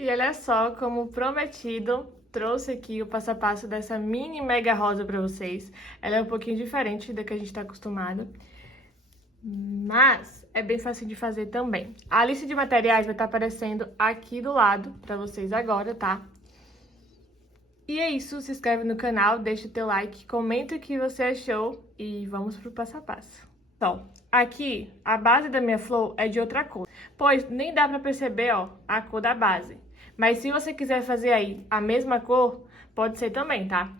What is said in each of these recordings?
E olha só, como prometido, trouxe aqui o passo a passo dessa mini mega rosa para vocês. Ela é um pouquinho diferente da que a gente está acostumado, mas é bem fácil de fazer também. A lista de materiais vai estar aparecendo aqui do lado para vocês agora, tá? E é isso, se inscreve no canal, deixa o teu like, comenta o que você achou e vamos pro passo a passo. Então, aqui a base da minha flor é de outra cor, pois nem dá para perceber, ó, a cor da base. Mas se você quiser fazer aí a mesma cor, pode ser também, tá?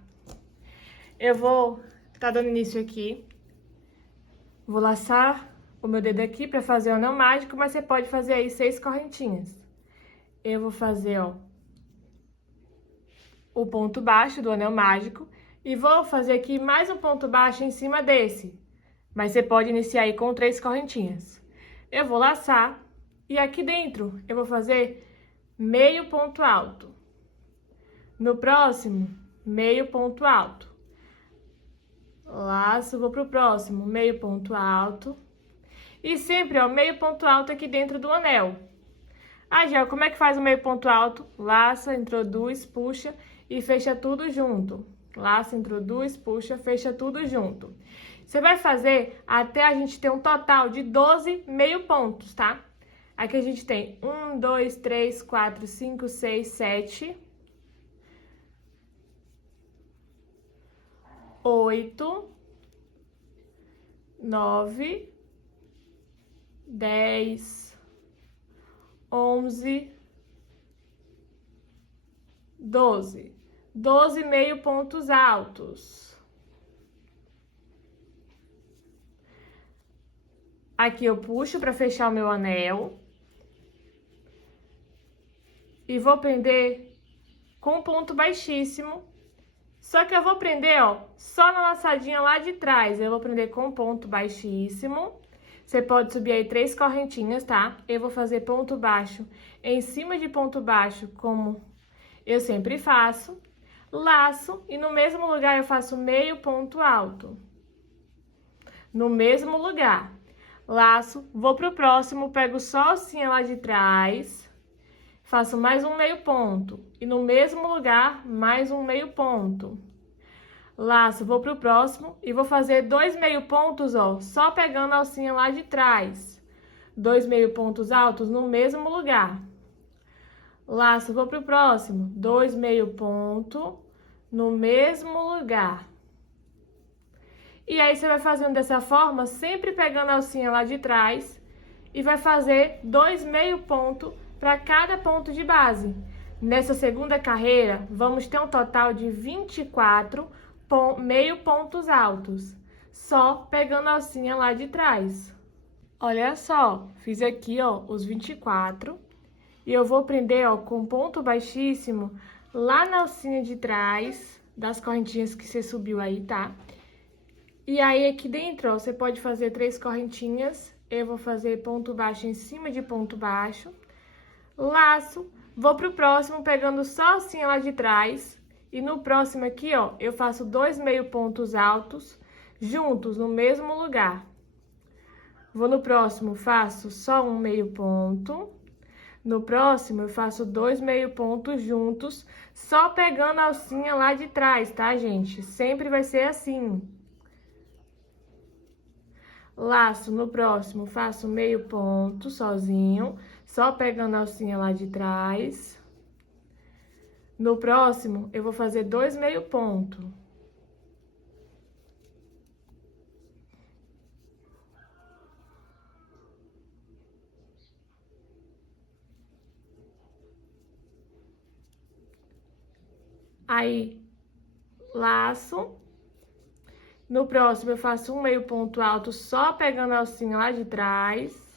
Eu vou tá dando início aqui. Vou laçar o meu dedo aqui para fazer o anel mágico, mas você pode fazer aí 6 correntinhas. Eu vou fazer, ó, o ponto baixo do anel mágico e vou fazer aqui mais um ponto baixo em cima desse. Mas você pode iniciar aí com 3 correntinhas. Eu vou laçar e aqui dentro eu vou fazer meio ponto alto. No próximo, meio ponto alto. Laço, vou pro próximo, meio ponto alto. E sempre, ó, meio ponto alto aqui dentro do anel. Ah, Gel, como é que faz o meio ponto alto? Laça, introduz, puxa e fecha tudo junto. Laça, introduz, puxa, fecha tudo junto. Você vai fazer até a gente ter um total de 12 meio pontos, tá? Aqui a gente tem 1, 2, 3, 4, 5, 6, 7, 8, 9, 10, 11, 12. 12 meio pontos altos. Aqui eu puxo para fechar o meu anel. E vou prender com ponto baixíssimo. Só que eu vou prender, ó, só na laçadinha lá de trás. Eu vou prender com ponto baixíssimo. Você pode subir aí 3 correntinhas, tá? Eu vou fazer ponto baixo em cima de ponto baixo, como eu sempre faço. Laço e no mesmo lugar eu faço meio ponto alto. No mesmo lugar. Laço, vou pro próximo, pego só a alcinha lá de trás. Faço mais um meio ponto. E no mesmo lugar, mais um meio ponto. Laço, vou pro próximo e vou fazer 2 meio pontos, ó, só pegando a alcinha lá de trás. 2 meio pontos altos no mesmo lugar. Laço, vou pro próximo. 2 meio ponto no mesmo lugar. E aí, você vai fazendo dessa forma, sempre pegando a alcinha lá de trás. E vai fazer 2 meio ponto para cada ponto de base. Nessa segunda carreira, vamos ter um total de 24 meio pontos altos, só pegando a alcinha lá de trás. Olha só, fiz aqui, ó, os 24, e eu vou prender, ó, com ponto baixíssimo lá na alcinha de trás, das correntinhas que você subiu aí, tá? E aí, aqui dentro, ó, você pode fazer 3 correntinhas, eu vou fazer ponto baixo em cima de ponto baixo, laço, vou pro próximo pegando só a alcinha lá de trás. E no próximo aqui, ó, eu faço 2 meio pontos altos juntos no mesmo lugar. Vou no próximo, faço só um meio ponto. No próximo, eu faço 2 meio pontos juntos, só pegando a alcinha lá de trás, tá, gente? Sempre vai ser assim. Laço, no próximo, faço meio ponto sozinho, só pegando a alcinha lá de trás. No próximo, eu vou fazer 2 meio ponto. Aí, laço. No próximo, eu faço um meio ponto alto, só pegando a alcinha lá de trás.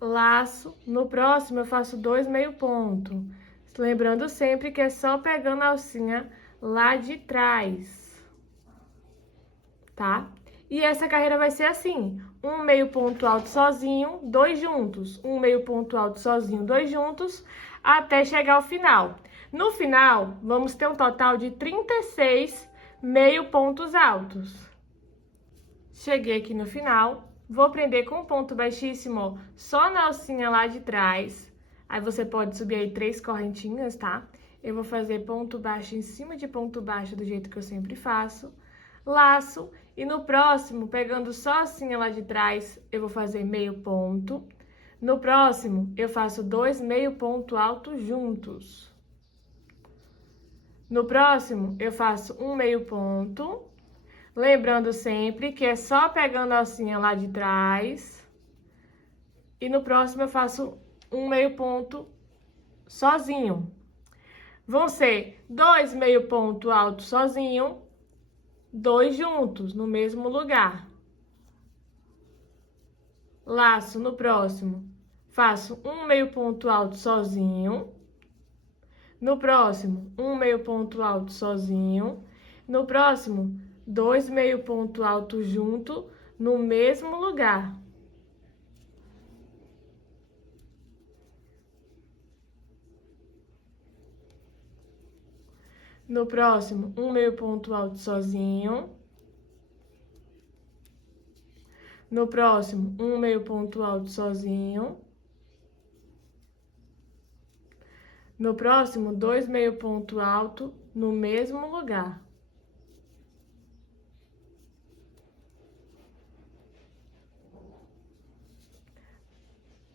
Laço. No próximo, eu faço 2 meio ponto. Lembrando sempre que é só pegando a alcinha lá de trás. Tá? E essa carreira vai ser assim: um meio ponto alto sozinho, 2 juntos. Um meio ponto alto sozinho, 2 juntos, até chegar ao final. No final, vamos ter um total de 36 meio pontos altos. Cheguei aqui no final, vou prender com ponto baixíssimo, ó, só na alcinha lá de trás. Aí você pode subir aí 3 correntinhas, tá? Eu vou fazer ponto baixo em cima de ponto baixo do jeito que eu sempre faço. Laço, e no próximo, pegando só a alcinha lá de trás, eu vou fazer meio ponto. No próximo, eu faço 2 meio ponto alto juntos. No próximo, eu faço um meio ponto. Lembrando sempre que é só pegando a alcinha lá de trás. E no próximo eu faço um meio ponto sozinho. Vão ser 2 meio ponto alto sozinho, 2 juntos no mesmo lugar. Laço no próximo, faço um meio ponto alto sozinho. No próximo, um meio ponto alto sozinho. No próximo, 2 meio ponto alto junto no mesmo lugar. No próximo, um meio ponto alto sozinho. No próximo, um meio ponto alto sozinho. No próximo, 2 meio ponto alto no mesmo lugar.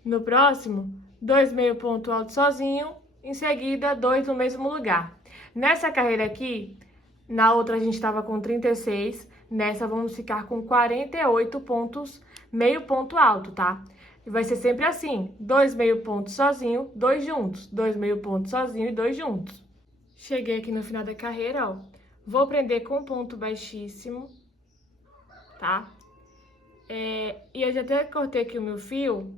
No próximo, 2 meio ponto alto sozinho, em seguida 2 no mesmo lugar. Nessa carreira aqui, na outra a gente estava com 36, nessa vamos ficar com 48 pontos, meio ponto alto, tá? E vai ser sempre assim, 2 meio pontos sozinho, 2 juntos, 2 meio pontos sozinho e 2 juntos. Cheguei aqui no final da carreira, ó. Vou prender com ponto baixíssimo, tá? E eu já até cortei aqui o meu fio,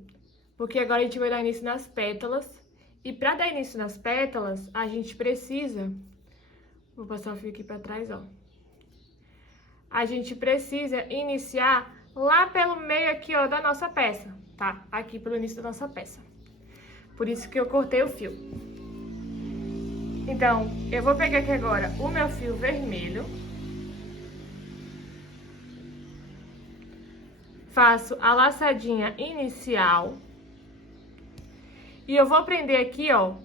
porque agora a gente vai dar início nas pétalas. E para dar início nas pétalas, a gente precisa... Vou passar o fio aqui para trás, ó. A gente precisa iniciar lá pelo meio aqui, ó, da nossa peça, tá? Aqui pelo início da nossa peça. Por isso que eu cortei o fio. Então, eu vou pegar aqui agora o meu fio vermelho. Faço a laçadinha inicial. E eu vou prender aqui, ó,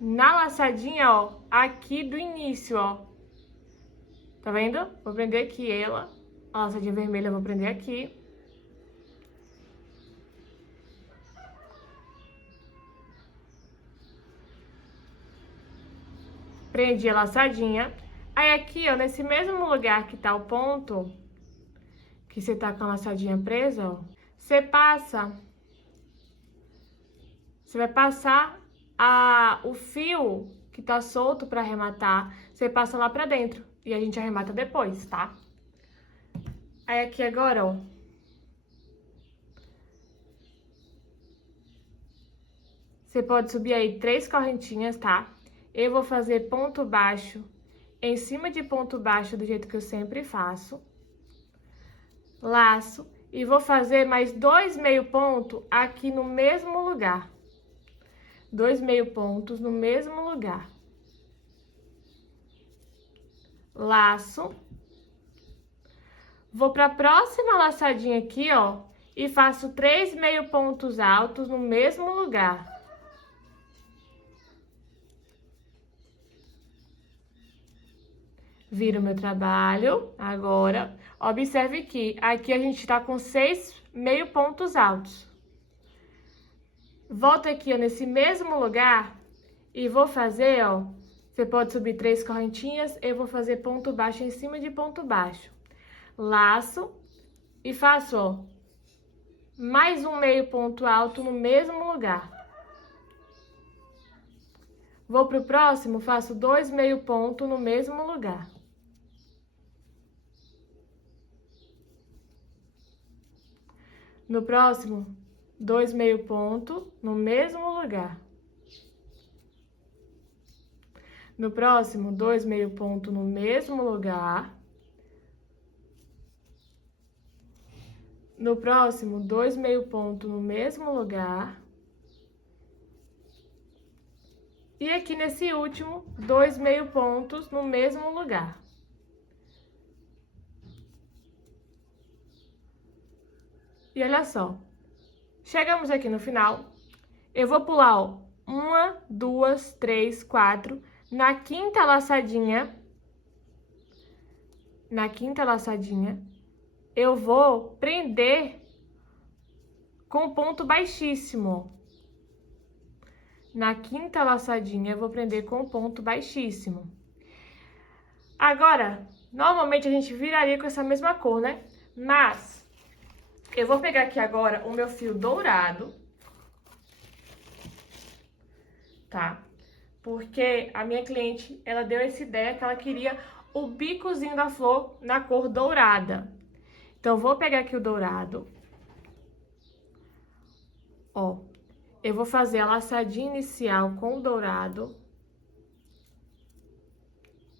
na laçadinha, ó, aqui do início, ó. Tá vendo? Vou prender aqui ela. A laçadinha vermelha eu vou prender aqui. Prendi a laçadinha. Aí aqui, ó, nesse mesmo lugar que tá o ponto, que você tá com a laçadinha presa, ó, você passa... Você vai passar o fio que tá solto pra arrematar, você passa lá pra dentro e a gente arremata depois, tá? Aí aqui agora, ó. Você pode subir aí 3 correntinhas, tá? Eu vou fazer ponto baixo em cima de ponto baixo do jeito que eu sempre faço. Laço e vou fazer mais 2 meio ponto aqui no mesmo lugar. 2 meio pontos no mesmo lugar. Laço. Vou para a próxima laçadinha aqui, ó, e faço 3 meio pontos altos no mesmo lugar. Viro meu trabalho. Agora, observe que aqui a gente tá com 6 meio pontos altos. Volto aqui, ó, nesse mesmo lugar e vou fazer, ó, você pode subir 3 correntinhas, eu vou fazer ponto baixo em cima de ponto baixo. Laço e faço, ó, mais um meio ponto alto no mesmo lugar. Vou pro próximo, faço 2 meio ponto no mesmo lugar. No próximo, 2 meio ponto no mesmo lugar. No próximo, 2 meio ponto no mesmo lugar. No próximo, 2 meio ponto no mesmo lugar. E aqui nesse último, 2 meio pontos no mesmo lugar. E olha só, chegamos aqui no final, eu vou pular, ó, 1, 2, 3, 4, na quinta laçadinha, eu vou prender com ponto baixíssimo. Na quinta laçadinha, eu vou prender com ponto baixíssimo. Agora, normalmente a gente viraria com essa mesma cor, né? Mas eu vou pegar aqui agora o meu fio dourado, tá? Porque a minha cliente, ela deu essa ideia que ela queria o bicozinho da flor na cor dourada. Então, eu vou pegar aqui o dourado. Ó, eu vou fazer a laçadinha inicial com o dourado.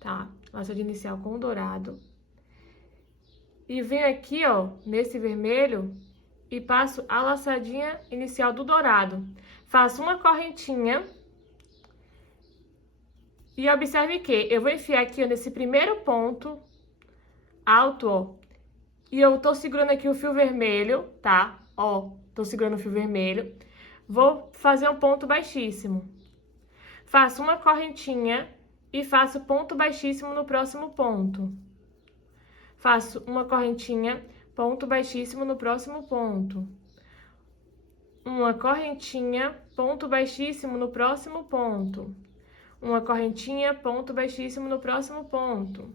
Tá? Laçadinha inicial com o dourado. E venho aqui, ó, nesse vermelho e passo a laçadinha inicial do dourado. Faço uma correntinha. E observe que eu vou enfiar aqui, ó, nesse primeiro ponto alto, ó. E eu tô segurando aqui o fio vermelho, tá? Ó, tô segurando o fio vermelho. Vou fazer um ponto baixíssimo. Faço uma correntinha e faço ponto baixíssimo no próximo ponto. Faço uma correntinha, ponto baixíssimo no próximo ponto. Uma correntinha, ponto baixíssimo no próximo ponto. Uma correntinha, ponto baixíssimo no próximo ponto.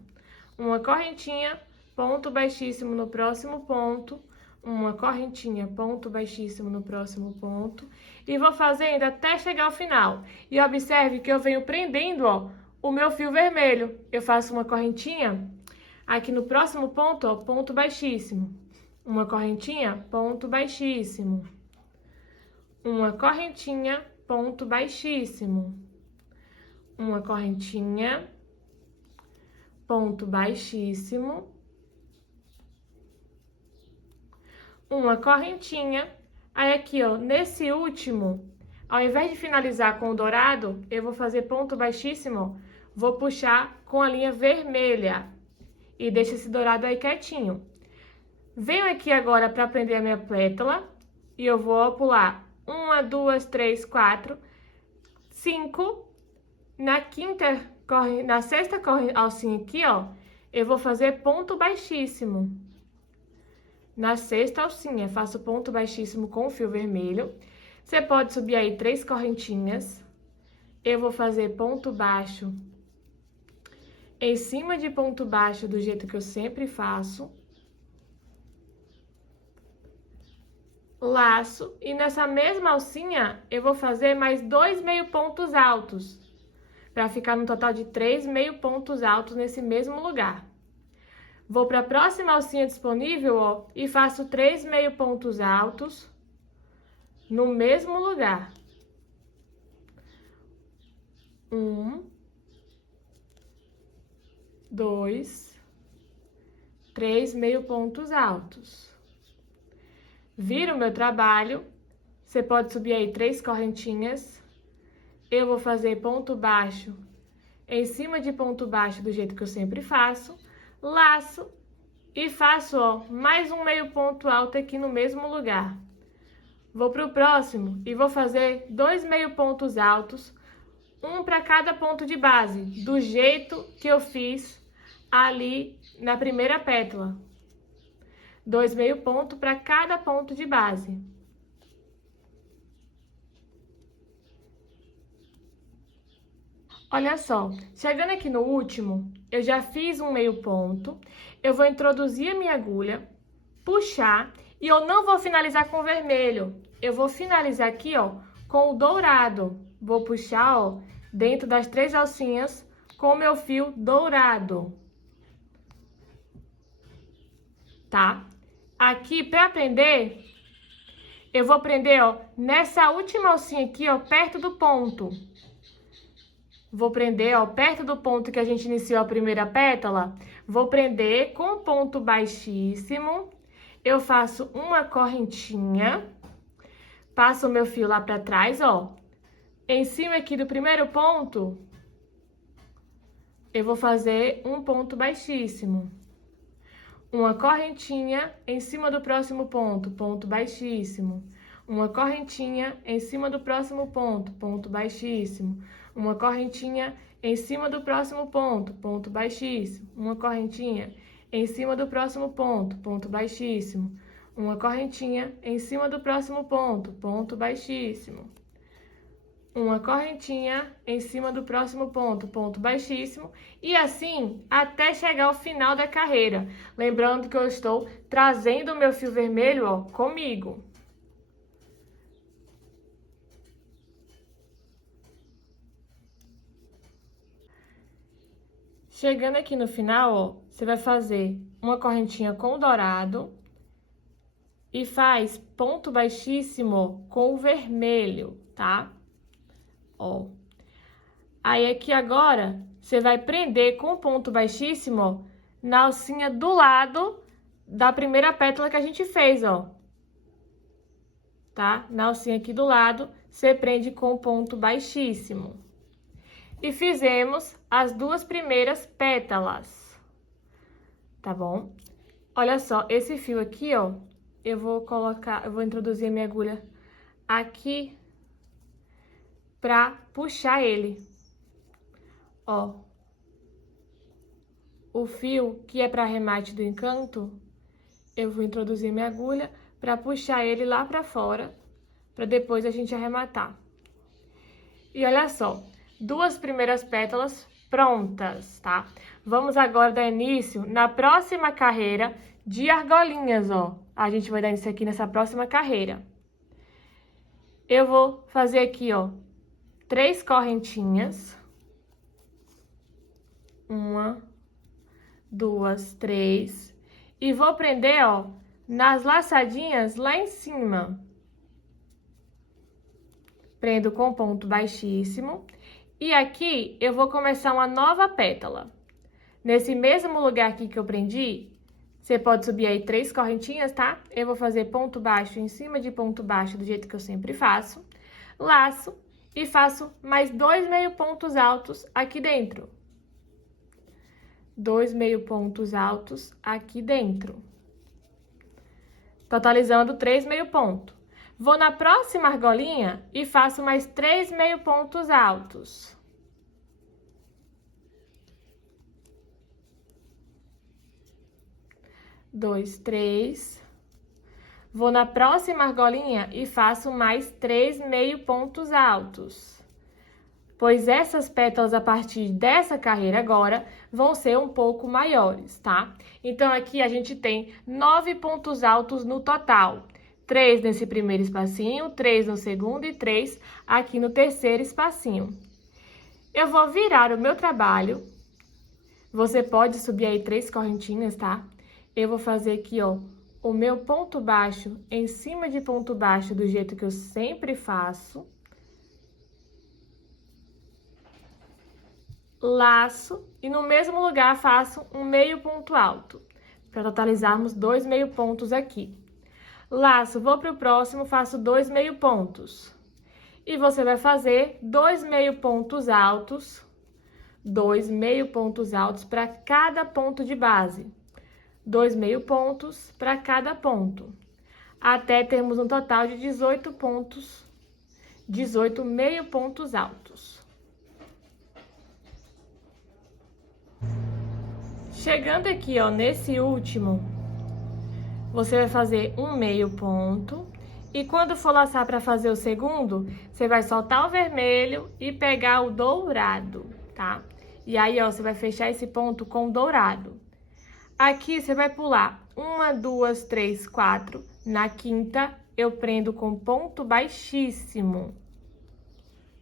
Uma correntinha, ponto baixíssimo no próximo ponto. Uma correntinha, ponto baixíssimo no próximo ponto. E vou fazendo até chegar ao final. E observe que eu venho prendendo, ó, o meu fio vermelho. Eu faço uma correntinha, aqui no próximo ponto, ó, ponto baixíssimo. Uma correntinha, ponto baixíssimo. Uma correntinha, ponto baixíssimo. Uma correntinha, ponto baixíssimo. Uma correntinha. Aí aqui, ó, nesse último, ao invés de finalizar com o dourado, eu vou fazer ponto baixíssimo, ó, vou puxar com a linha vermelha e deixo esse dourado aí quietinho. Venho aqui agora para prender a minha pétala e eu vou pular 1, 2, 3, 4, 5. Na sexta alcinha aqui, ó, eu vou fazer ponto baixíssimo. Na sexta alcinha, faço ponto baixíssimo com o fio vermelho. Você pode subir aí 3 correntinhas. Eu vou fazer ponto baixo em cima de ponto baixo do jeito que eu sempre faço. Laço. E nessa mesma alcinha, eu vou fazer mais 2 meio pontos altos. Para ficar no total de 3 meio pontos altos nesse mesmo lugar. Vou para a próxima alcinha disponível, ó, e faço 3 meio pontos altos no mesmo lugar. 1, 2, 3 meio pontos altos. Vira o meu trabalho, você pode subir aí 3 correntinhas. Eu vou fazer ponto baixo em cima de ponto baixo do jeito que eu sempre faço. Laço e faço, ó, mais um meio ponto alto aqui no mesmo lugar. Vou para o próximo e vou fazer 2 meio pontos altos, um para cada ponto de base, do jeito que eu fiz ali na primeira pétala. 2 meio ponto para cada ponto de base. Olha só, chegando aqui no último, eu já fiz um meio ponto, eu vou introduzir a minha agulha, puxar, e eu não vou finalizar com o vermelho, eu vou finalizar aqui, ó, com o dourado. Vou puxar, ó, dentro das 3 alcinhas com o meu fio dourado. Tá? Aqui, para prender, eu vou prender, ó, nessa última alcinha aqui, ó, perto do ponto. Vou prender, ó, perto do ponto que a gente iniciou a primeira pétala. Vou prender com ponto baixíssimo. Eu faço uma correntinha. Passo o meu fio lá pra trás, ó. Em cima aqui do primeiro ponto, eu vou fazer um ponto baixíssimo. uma correntinha em cima do próximo ponto, ponto baixíssimo. Uma correntinha em cima do próximo ponto, ponto baixíssimo. Uma correntinha em cima do próximo ponto, ponto baixíssimo. Uma correntinha em cima do próximo ponto, ponto baixíssimo. Uma correntinha em cima do próximo ponto, ponto baixíssimo. Uma correntinha em cima do próximo ponto, ponto baixíssimo, e assim até chegar ao final da carreira. Lembrando que eu estou trazendo o meu fio vermelho, ó, comigo. Chegando aqui no final, ó, você vai fazer uma correntinha com dourado e faz ponto baixíssimo com o vermelho, tá? Ó. Aí aqui agora, você vai prender com ponto baixíssimo, ó, na alcinha do lado da primeira pétala que a gente fez, ó. Tá? Na alcinha aqui do lado, você prende com ponto baixíssimo. E fizemos as duas primeiras pétalas, tá bom? Olha só, esse fio aqui, ó, eu vou introduzir a minha agulha aqui pra puxar ele. Ó, o fio que é para arremate do encanto, eu vou introduzir minha agulha para puxar ele lá para fora, para depois a gente arrematar. E olha só, duas primeiras pétalas prontas, tá? Vamos agora dar início na próxima carreira de argolinhas, ó. A gente vai dar isso aqui nessa próxima carreira. Eu vou fazer aqui, ó, 3 correntinhas. 1, 2, 3. E vou prender, ó, nas laçadinhas lá em cima. Prendo com ponto baixíssimo. E aqui eu vou começar uma nova pétala. Nesse mesmo lugar aqui que eu prendi, você pode subir aí 3 correntinhas, tá? Eu vou fazer ponto baixo em cima de ponto baixo, do jeito que eu sempre faço. Laço e faço mais 2 meio pontos altos aqui dentro. 2 meio pontos altos aqui dentro. Totalizando 3 meio pontos. Vou na próxima argolinha e faço mais 3 meio pontos altos. Dois, 3. Vou na próxima argolinha e faço mais 3 meio pontos altos. Pois essas pétalas, a partir dessa carreira agora, vão ser um pouco maiores, tá? Então, aqui a gente tem 9 pontos altos no total. 3 nesse primeiro espacinho, 3 no segundo e 3 aqui no terceiro espacinho. Eu vou virar o meu trabalho. Você pode subir aí 3 correntinhas, tá? Eu vou fazer aqui, ó, o meu ponto baixo em cima de ponto baixo, do jeito que eu sempre faço. Laço e no mesmo lugar faço um meio ponto alto, para totalizarmos 2 meio pontos aqui. Laço, vou para o próximo, faço 2 meio pontos. E você vai fazer 2 meio pontos altos, 2 meio pontos altos para cada ponto de base. 2 meio pontos para cada ponto, até termos um total de 18 pontos, 18 meio pontos altos. Chegando aqui, ó, nesse último, você vai fazer um meio ponto. E quando for laçar para fazer o segundo, você vai soltar o vermelho e pegar o dourado, tá? E aí, ó, você vai fechar esse ponto com o dourado. Aqui, você vai pular 1, 2, 3, 4. Na quinta, eu prendo com ponto baixíssimo,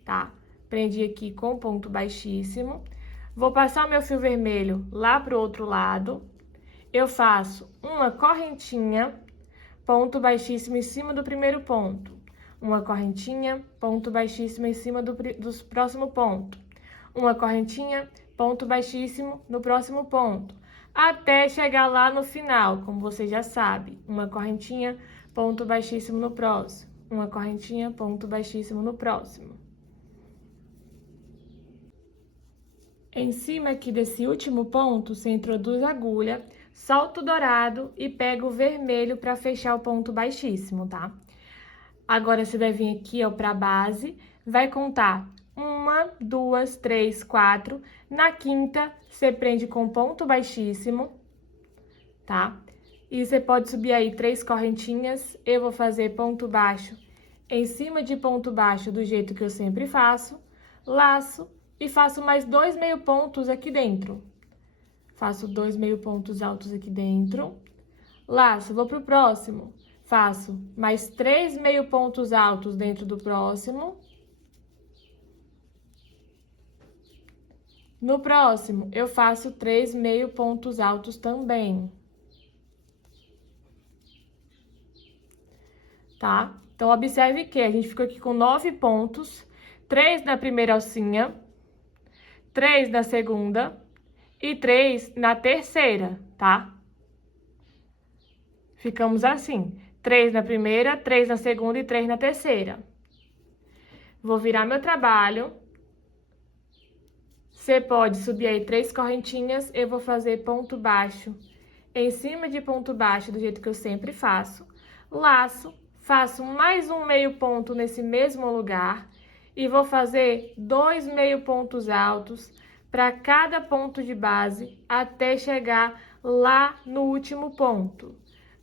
tá? Prendi aqui com ponto baixíssimo. Vou passar o meu fio vermelho lá pro outro lado. Eu faço uma correntinha, ponto baixíssimo em cima do primeiro ponto. Uma correntinha, ponto baixíssimo em cima do próximo ponto. Uma correntinha, ponto baixíssimo no próximo ponto. Até chegar lá no final, como você já sabe. Uma correntinha, ponto baixíssimo no próximo. Uma correntinha, ponto baixíssimo no próximo. Em cima aqui desse último ponto, você introduz a agulha, solto o dourado e pego o vermelho para fechar o ponto baixíssimo, tá? Agora, você vai vir aqui, ó, pra base, vai contar 1, 2, 3, 4. Na quinta, você prende com ponto baixíssimo, tá? E você pode subir aí 3 correntinhas. Eu vou fazer ponto baixo em cima de ponto baixo do jeito que eu sempre faço. Laço e faço mais 2 meio pontos aqui dentro. Faço 2 meio pontos altos aqui dentro. Laço, vou pro próximo. Faço mais 3 meio pontos altos dentro do próximo. No próximo, eu faço 3 meio pontos altos também. Tá? Então, observe que a gente ficou aqui com 9 pontos. 3 na primeira alcinha, 3 na segunda e 3 na terceira, tá? Ficamos assim, 3 na primeira, 3 na segunda e 3 na terceira. Vou virar meu trabalho. Você pode subir aí 3 correntinhas, eu vou fazer ponto baixo em cima de ponto baixo, do jeito que eu sempre faço. Laço, faço mais um meio ponto nesse mesmo lugar e vou fazer 2 meio pontos altos para cada ponto de base até chegar lá no último ponto.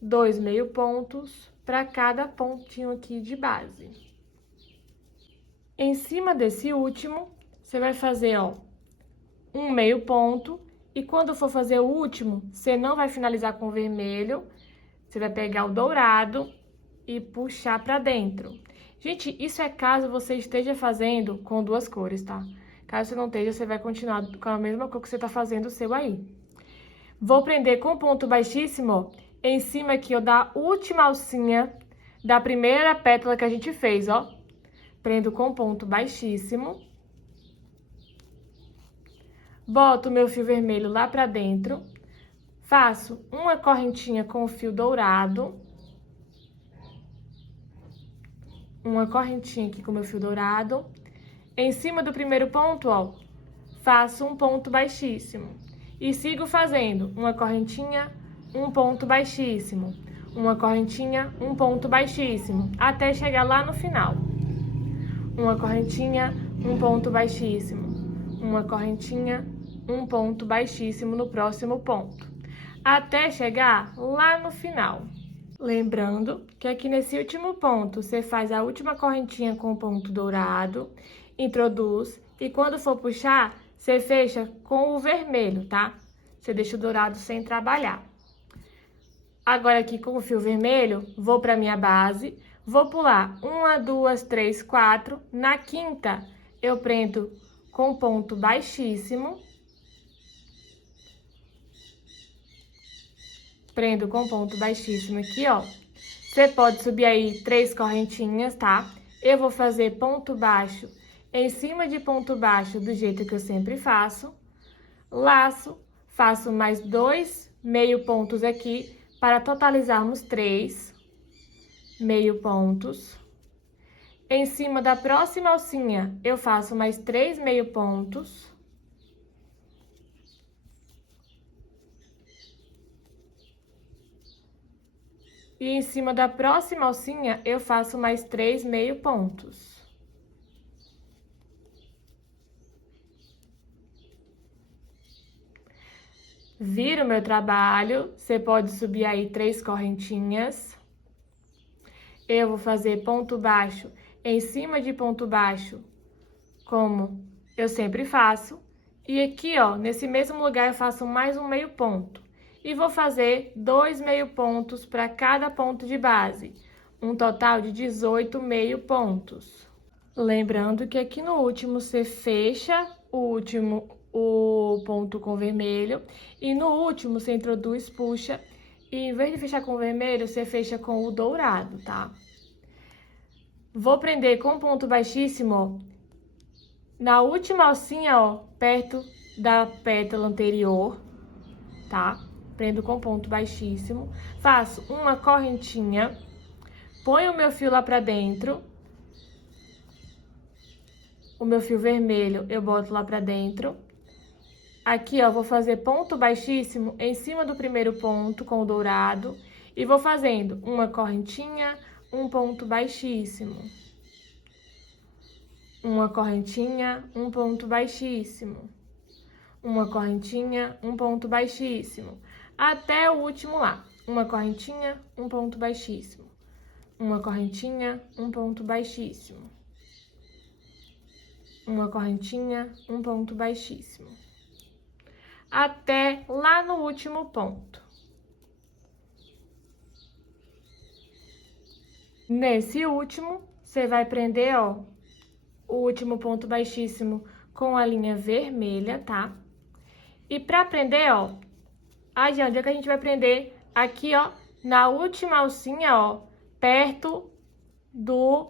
2 meio pontos para cada pontinho aqui de base. Em cima desse último, você vai fazer, ó, um meio ponto, e quando for fazer o último, você não vai finalizar com o vermelho, você vai pegar o dourado e puxar pra dentro. Gente, isso é caso você esteja fazendo com 2 cores, tá? Caso você não esteja, você vai continuar com a mesma cor que você tá fazendo o seu aí. Vou prender com ponto baixíssimo, ó, em cima aqui, ó, da última alcinha da primeira pétala que a gente fez, ó. Prendo com ponto baixíssimo. Boto o meu fio vermelho lá pra dentro, faço uma correntinha com o fio dourado, uma correntinha aqui com o meu fio dourado. Em cima do primeiro ponto, ó, faço um ponto baixíssimo e sigo fazendo uma correntinha, um ponto baixíssimo, uma correntinha, um ponto baixíssimo, até chegar lá no final. Uma correntinha, um ponto baixíssimo, uma correntinha, um ponto baixíssimo no próximo ponto, até chegar lá no final. Lembrando que aqui nesse último ponto, você faz a última correntinha com o ponto dourado, introduz, e quando for puxar, você fecha com o vermelho, tá? Você deixa o dourado sem trabalhar. Agora aqui com o fio vermelho, vou para minha base, vou pular 1, 2, 3, 4, na quinta eu prendo com ponto baixíssimo, prendo com ponto baixíssimo aqui, ó. Você pode subir aí 3 correntinhas, tá? Eu vou fazer ponto baixo em cima de ponto baixo, do jeito que eu sempre faço. Laço, faço mais 2 meio pontos aqui, para totalizarmos 3 meio pontos. Em cima da próxima alcinha, eu faço mais 3 meio pontos. E em cima da próxima alcinha, eu faço mais 3 meio pontos. Viro o meu trabalho, você pode subir aí 3 correntinhas. Eu vou fazer ponto baixo em cima de ponto baixo, como eu sempre faço. E aqui, ó, nesse mesmo lugar eu faço mais um meio ponto. E vou fazer 2 meio pontos para cada ponto de base, um total de 18 meio pontos. Lembrando que aqui no último você fecha o ponto com vermelho, e no último você introduz, puxa, e em vez de fechar com vermelho, você fecha com o dourado, tá? Vou prender com ponto baixíssimo, ó, na última alcinha, ó, perto da pétala anterior, tá? Prendo com ponto baixíssimo, faço uma correntinha, ponho o meu fio lá pra dentro, o meu fio vermelho eu boto lá pra dentro, Aqui, ó, vou fazer ponto baixíssimo em cima do primeiro ponto com o dourado e vou fazendo uma correntinha, um ponto baixíssimo. Uma correntinha, um ponto baixíssimo. Uma correntinha, um ponto baixíssimo. Até o último lá. Uma correntinha, um ponto baixíssimo. Uma correntinha, um ponto baixíssimo. Uma correntinha, um ponto baixíssimo. Até lá no último ponto. Nesse último, você vai prender, ó, o último ponto baixíssimo com a linha vermelha, tá? E pra prender, ó, onde é que a gente vai prender? Aqui, ó, na última alcinha, ó, perto da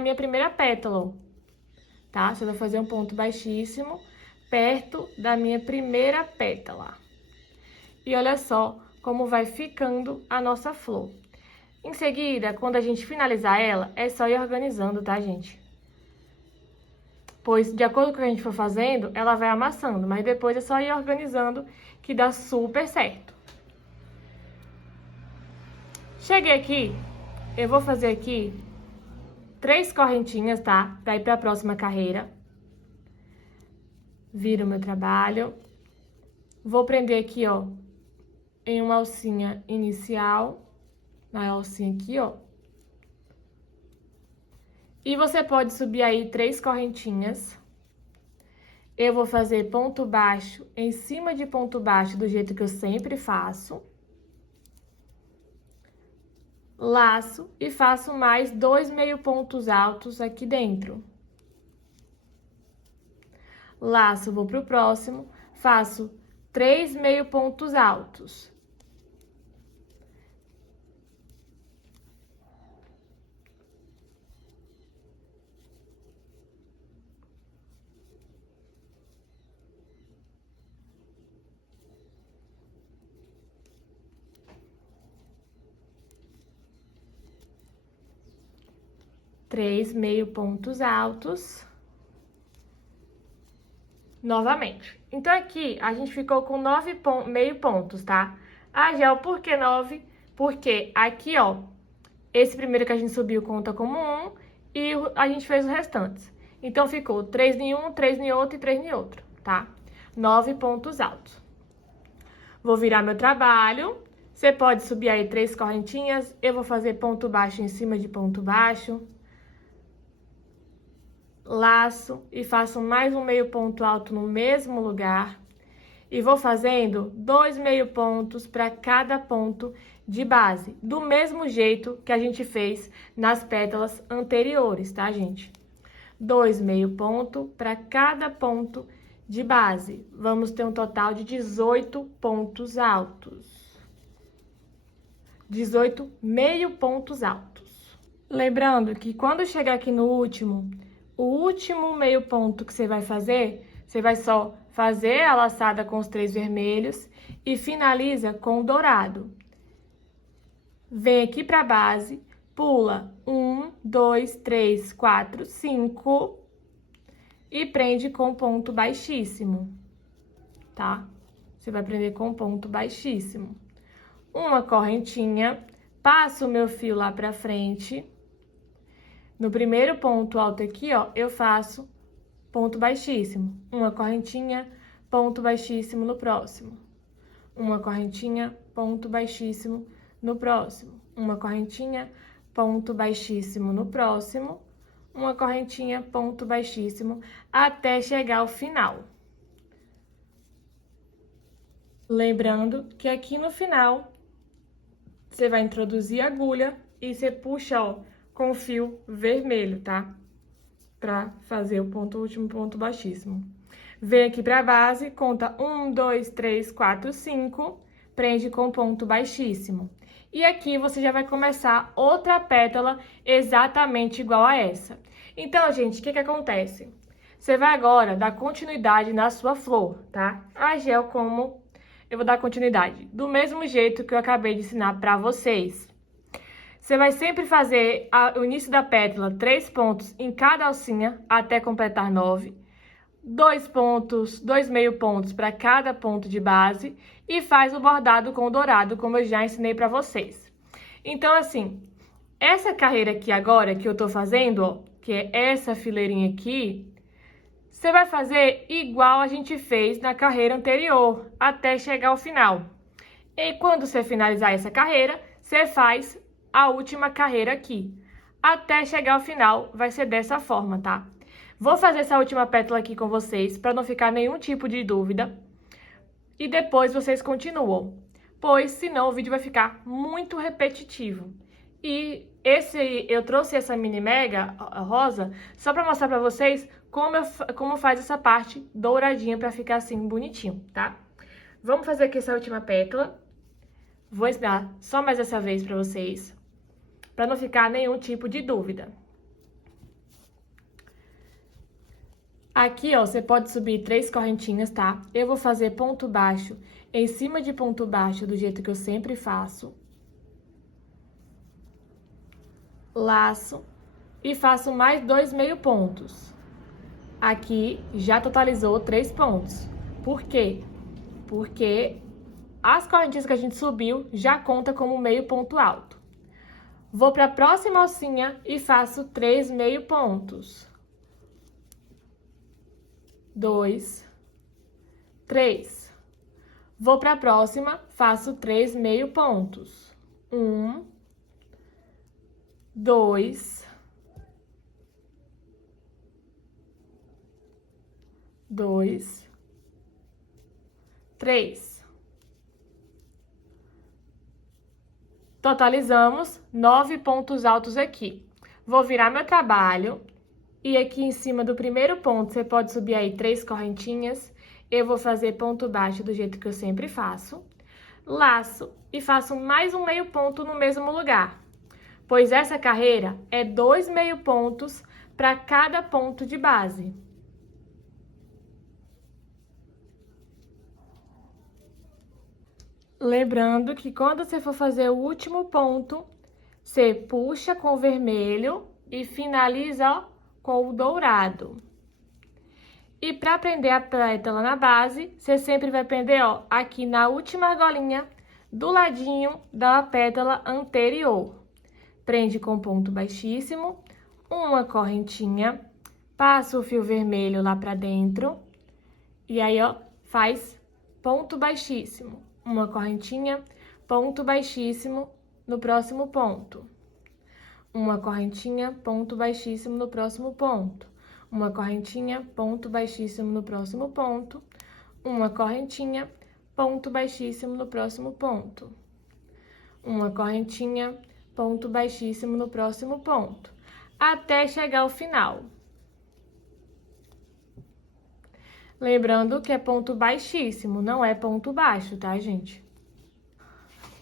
minha primeira pétala, ó, tá? Você vai fazer um ponto baixíssimo perto da minha primeira pétala. E olha só como vai ficando a nossa flor. Em seguida, quando a gente finalizar ela, é só ir organizando, tá, gente? Pois, de acordo com o que a gente for fazendo, ela vai amassando, mas depois é só ir organizando que dá super certo. Cheguei aqui, eu vou fazer aqui 3 correntinhas, tá? Pra ir pra próxima carreira. Viro o meu trabalho. Vou prender aqui, ó, em uma alcinha inicial, na alcinha aqui, ó. E você pode subir aí 3 correntinhas. Eu vou fazer ponto baixo em cima de ponto baixo, do jeito que eu sempre faço. Laço e faço mais 2 meio pontos altos aqui dentro. Laço, vou pro próximo, faço 3 meio pontos altos. Três meio pontos altos. Novamente. Então, aqui, a gente ficou com 9 meio pontos, tá? Ah, Gel, por que 9? Porque aqui, ó, esse primeiro que a gente subiu conta como 1 e a gente fez os restantes. Então, ficou 3 em um, 3 em outro e 3 em outro, tá? 9 pontos altos. Vou virar meu trabalho. Você pode subir aí 3 correntinhas. Eu vou fazer ponto baixo em cima de ponto baixo. Laço e faço mais um meio ponto alto no mesmo lugar. E vou fazendo 2 meio pontos para cada ponto de base, do mesmo jeito que a gente fez nas pétalas anteriores, tá, gente? 2 meio ponto para cada ponto de base. Vamos ter um total de 18 pontos altos. 18 meio pontos altos. Lembrando que quando chegar aqui no último, o último meio ponto que você vai fazer, você vai só fazer a laçada com os 3 vermelhos e finaliza com o dourado. Vem aqui pra base, pula 1, 2, 3, 4, 5 e prende com ponto baixíssimo, tá? Você vai prender com ponto baixíssimo. Uma correntinha, passo o meu fio lá pra frente. No primeiro ponto alto aqui, ó, eu faço ponto baixíssimo. Uma correntinha, ponto baixíssimo no próximo. Uma correntinha, ponto baixíssimo no próximo. Uma correntinha, ponto baixíssimo no próximo. Uma correntinha, ponto baixíssimo, até chegar ao final. Lembrando que aqui no final, você vai introduzir a agulha e você puxa, ó, com o fio vermelho, tá? Pra fazer o último ponto baixíssimo. Vem aqui pra base, conta 1, 2, 3, 4, 5, prende com ponto baixíssimo. E aqui você já vai começar outra pétala exatamente igual a essa. Então, gente, o que acontece? Você vai agora dar continuidade na sua flor, tá? A Gel, como eu vou dar continuidade? Do mesmo jeito que eu acabei de ensinar pra vocês. Você vai sempre fazer o início da pétala 3 pontos em cada alcinha até completar 9. dois meio pontos para cada ponto de base e faz o bordado com o dourado, como eu já ensinei para vocês. Então, assim, essa carreira aqui agora que eu tô fazendo, ó, que é essa fileirinha aqui, você vai fazer igual a gente fez na carreira anterior, até chegar ao final. E quando você finalizar essa carreira, você faz a última carreira aqui. Até chegar ao final, vai ser dessa forma, tá? Vou fazer essa última pétala aqui com vocês, para não ficar nenhum tipo de dúvida. E depois vocês continuam, pois senão o vídeo vai ficar muito repetitivo. E eu trouxe essa mini mega rosa só para mostrar para vocês como faz essa parte douradinha para ficar assim bonitinho, tá? Vamos fazer aqui essa última pétala. Vou ensinar só mais essa vez para vocês, para não ficar nenhum tipo de dúvida. Aqui, ó, você pode subir 3 correntinhas, tá? Eu vou fazer ponto baixo em cima de ponto baixo do jeito que eu sempre faço. Laço e faço mais 2 meio pontos. Aqui já totalizou 3 pontos. Por quê? Porque as correntinhas que a gente subiu já conta como meio ponto alto. Vou para a próxima alcinha e faço 3 meio pontos. 2, 3. Vou para a próxima, faço 3 meio pontos. 1, 2, 2, 3. Totalizamos 9 pontos altos aqui. Vou virar meu trabalho e aqui em cima do primeiro ponto você pode subir aí 3 correntinhas. Eu vou fazer ponto baixo do jeito que eu sempre faço. Laço e faço mais um meio ponto no mesmo lugar, pois essa carreira é 2 meio pontos para cada ponto de base. Lembrando que quando você for fazer o último ponto, você puxa com o vermelho e finaliza, ó, com o dourado. E para prender a pétala na base, você sempre vai prender, ó, aqui na última argolinha, do ladinho da pétala anterior. Prende com ponto baixíssimo, uma correntinha, passa o fio vermelho lá para dentro, e aí, ó, faz ponto baixíssimo. Uma correntinha, ponto baixíssimo no próximo ponto. Uma correntinha, ponto baixíssimo no próximo ponto. Uma correntinha, ponto baixíssimo no próximo ponto. Uma correntinha, ponto baixíssimo no próximo ponto. Uma correntinha, ponto baixíssimo no próximo ponto, até chegar ao final. Lembrando que é ponto baixíssimo, não é ponto baixo, tá, gente?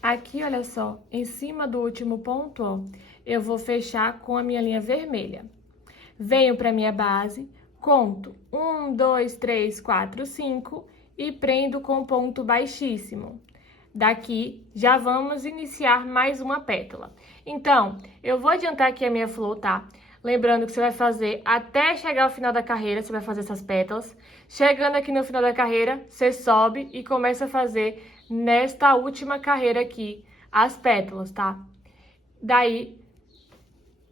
Aqui, olha só, em cima do último ponto, ó, eu vou fechar com a minha linha vermelha. Venho para minha base, conto 1, 2, 3, 4, 5 e prendo com ponto baixíssimo. Daqui, já vamos iniciar mais uma pétala. Então, eu vou adiantar aqui a minha flor, tá? Lembrando que você vai fazer até chegar ao final da carreira, você vai fazer essas pétalas. Chegando aqui no final da carreira, você sobe e começa a fazer nesta última carreira aqui as pétalas, tá? Daí,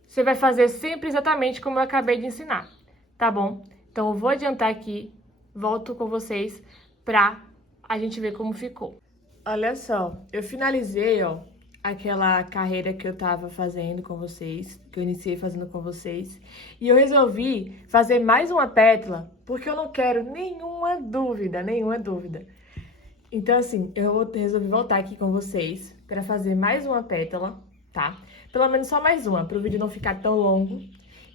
você vai fazer sempre exatamente como eu acabei de ensinar, tá bom? Então, eu vou adiantar aqui, volto com vocês pra a gente ver como ficou. Olha só, eu finalizei, ó, aquela carreira que eu tava fazendo com vocês, que eu iniciei fazendo com vocês, e eu resolvi fazer mais uma pétala, porque eu não quero nenhuma dúvida, nenhuma dúvida. Então, assim, eu resolvi voltar aqui com vocês para fazer mais uma pétala, tá? Pelo menos só mais uma, para o vídeo não ficar tão longo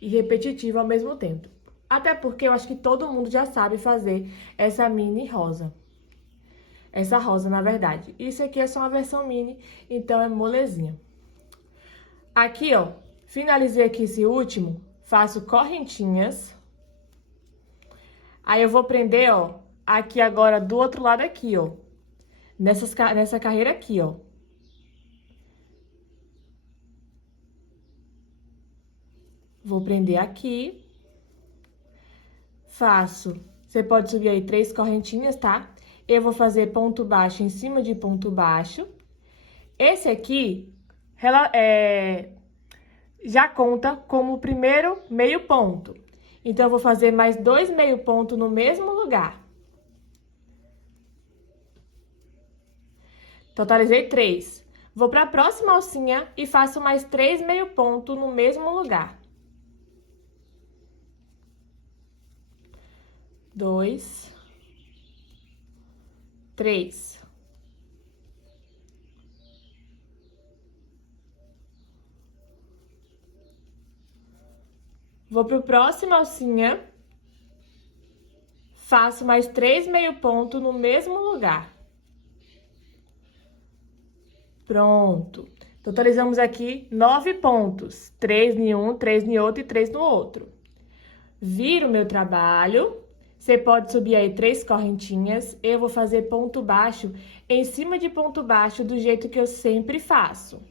e repetitivo ao mesmo tempo. Até porque eu acho que todo mundo já sabe fazer essa mini rosa. Essa rosa, na verdade. Isso aqui é só uma versão mini, então é molezinha. Aqui, ó, finalizei aqui esse último, faço correntinhas. Aí eu vou prender, ó, aqui agora do outro lado aqui, ó. Nessa carreira aqui, ó. Vou prender aqui. Faço Você pode subir aí 3 correntinhas, tá? Eu vou fazer ponto baixo em cima de ponto baixo. Esse aqui já conta como o primeiro meio ponto. Então, eu vou fazer mais 2 meio ponto no mesmo lugar. Totalizei 3. Vou para a próxima alcinha e faço mais 3 meio ponto no mesmo lugar. 2, 3. Vou para a próxima alcinha, faço mais 3 meio ponto no mesmo lugar. Pronto. Totalizamos aqui 9 pontos. 3 em um, 3 em outro e 3 no outro. Viro o meu trabalho. Você pode subir aí 3 correntinhas. Eu vou fazer ponto baixo em cima de ponto baixo do jeito que eu sempre faço.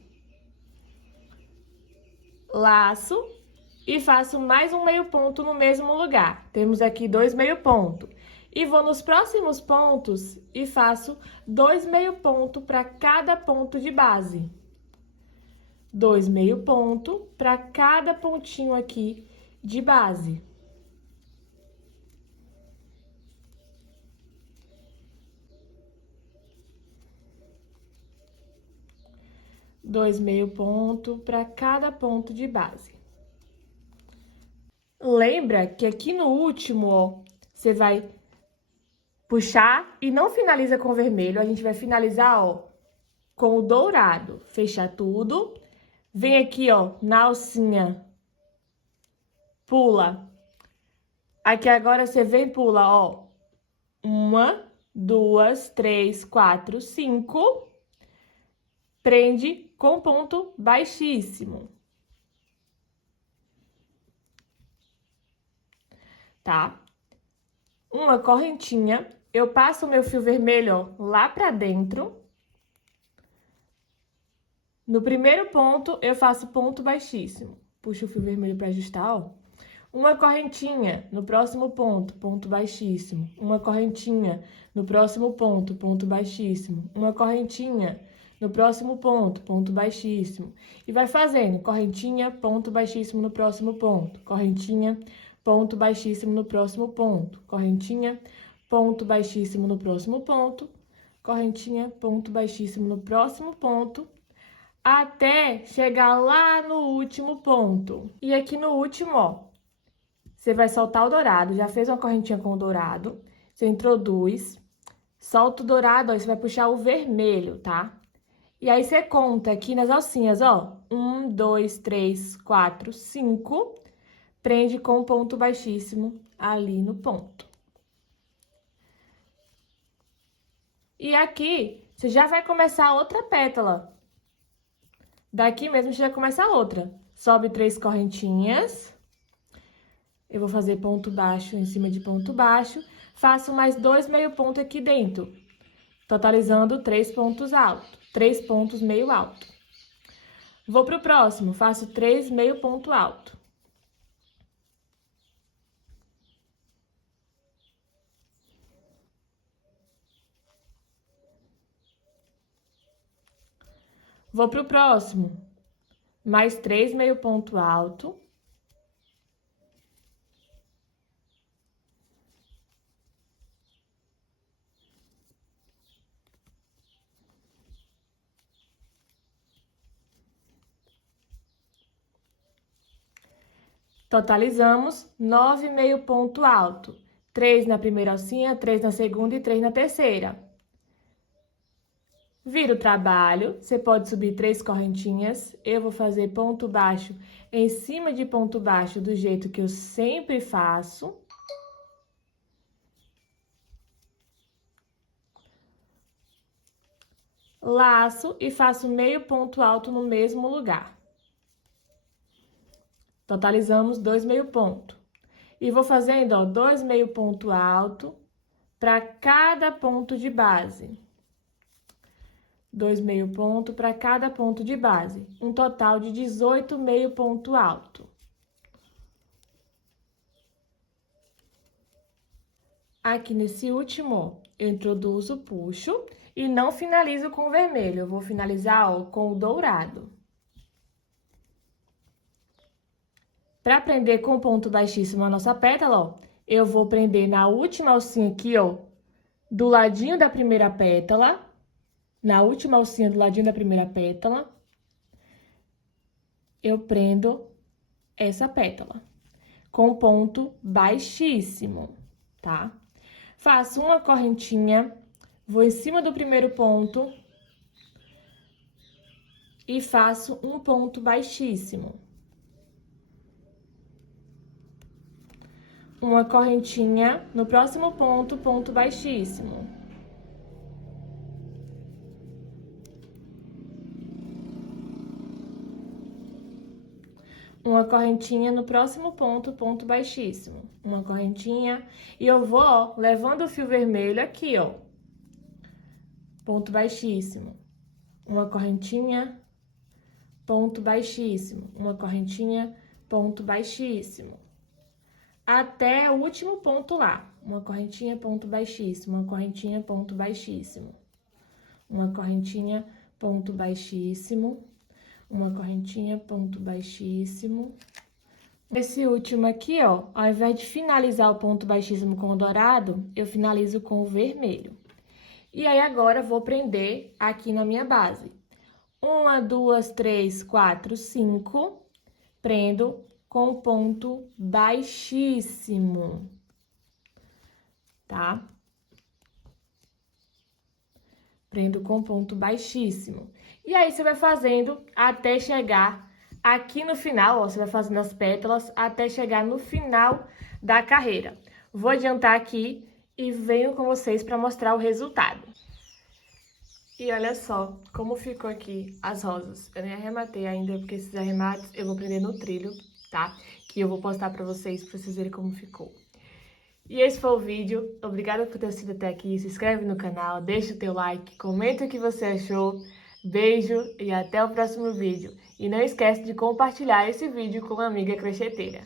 Laço e faço mais um meio ponto no mesmo lugar. Temos aqui 2 meio ponto. E vou nos próximos pontos e faço 2 meio ponto para cada ponto de base. 2 meio ponto para cada pontinho aqui de base. Dois meio ponto para cada ponto de base. Lembra que aqui no último, ó, você vai puxar e não finaliza com vermelho, a gente vai finalizar, ó, com o dourado. Fechar tudo. Vem aqui, ó, na alcinha. Pula. Aqui agora você vem e pula, ó. 1, 2, 3, 4, 5. Prende com ponto baixíssimo. Tá? Uma correntinha. Eu passo o meu fio vermelho, ó, lá pra dentro. No primeiro ponto, eu faço ponto baixíssimo. Puxo o fio vermelho pra ajustar, ó. Uma correntinha no próximo ponto, ponto baixíssimo. Uma correntinha no próximo ponto, ponto baixíssimo. Uma correntinha no próximo ponto, ponto baixíssimo. E vai fazendo correntinha, ponto baixíssimo no próximo ponto. Correntinha, ponto baixíssimo no próximo ponto. Correntinha, ponto baixíssimo no próximo ponto. Correntinha, ponto baixíssimo no próximo ponto. Até chegar lá no último ponto. E aqui no último, ó, você vai soltar o dourado. Já fez uma correntinha com o dourado. Você introduz, solta o dourado, ó, você vai puxar o vermelho, tá? E aí, você conta aqui nas alcinhas, ó. 1, 2, 3, 4, 5. Prende com ponto baixíssimo ali no ponto. E aqui, você já vai começar outra pétala. Daqui mesmo, você já começa a outra. Sobe 3 correntinhas. Eu vou fazer ponto baixo em cima de ponto baixo. Faço mais 2 meio ponto aqui dentro. Totalizando 3 pontos altos. 3 pontos meio alto. Vou pro próximo. Faço 3 meio ponto alto. Vou pro próximo. Mais 3 meio ponto alto. Totalizamos 9 meio ponto alto. 3 na primeira alcinha, 3 na segunda e 3 na terceira. Vira o trabalho, você pode subir 3 correntinhas. Eu vou fazer ponto baixo em cima de ponto baixo do jeito que eu sempre faço. Laço e faço meio ponto alto no mesmo lugar. Totalizamos 2 meio ponto. E vou fazendo, ó, 2 meio ponto alto para cada ponto de base. 2 meio ponto para cada ponto de base. Um total de 18 meio ponto alto. Aqui nesse último, ó, eu introduzo, puxo e não finalizo com o vermelho. Eu vou finalizar, ó, com o dourado. Para prender com ponto baixíssimo a nossa pétala, ó, eu vou prender na última alcinha aqui, ó, do ladinho da primeira pétala. Na última alcinha do ladinho da primeira pétala, eu prendo essa pétala com ponto baixíssimo, tá? Faço uma correntinha, vou em cima do primeiro ponto e faço um ponto baixíssimo. Uma correntinha no próximo ponto, ponto baixíssimo. Uma correntinha no próximo ponto, ponto baixíssimo. Uma correntinha. E eu vou, ó, levando o fio vermelho aqui, ó. Ponto baixíssimo. Uma correntinha, ponto baixíssimo. Uma correntinha, ponto baixíssimo. Até o último ponto lá. Uma correntinha, ponto baixíssimo. Uma correntinha, ponto baixíssimo. Uma correntinha, ponto baixíssimo. Uma correntinha, ponto baixíssimo. Esse último aqui, ó, ao invés de finalizar o ponto baixíssimo com o dourado, eu finalizo com o vermelho. E aí, agora, eu vou prender aqui na minha base. 1, 2, 3, 4, 5. Prendo com ponto baixíssimo, tá? Prendo com ponto baixíssimo. E aí, você vai fazendo até chegar aqui no final, ó, você vai fazendo as pétalas até chegar no final da carreira. Vou adiantar aqui e venho com vocês para mostrar o resultado. E olha só como ficou aqui as rosas. Eu nem arrematei ainda, porque esses arremates eu vou prender no trilho, tá? Que eu vou postar para vocês verem como ficou. E esse foi o vídeo. Obrigada por ter assistido até aqui. Se inscreve no canal, deixa o teu like, comenta o que você achou. Beijo e até o próximo vídeo. E não esquece de compartilhar esse vídeo com uma amiga crocheteira.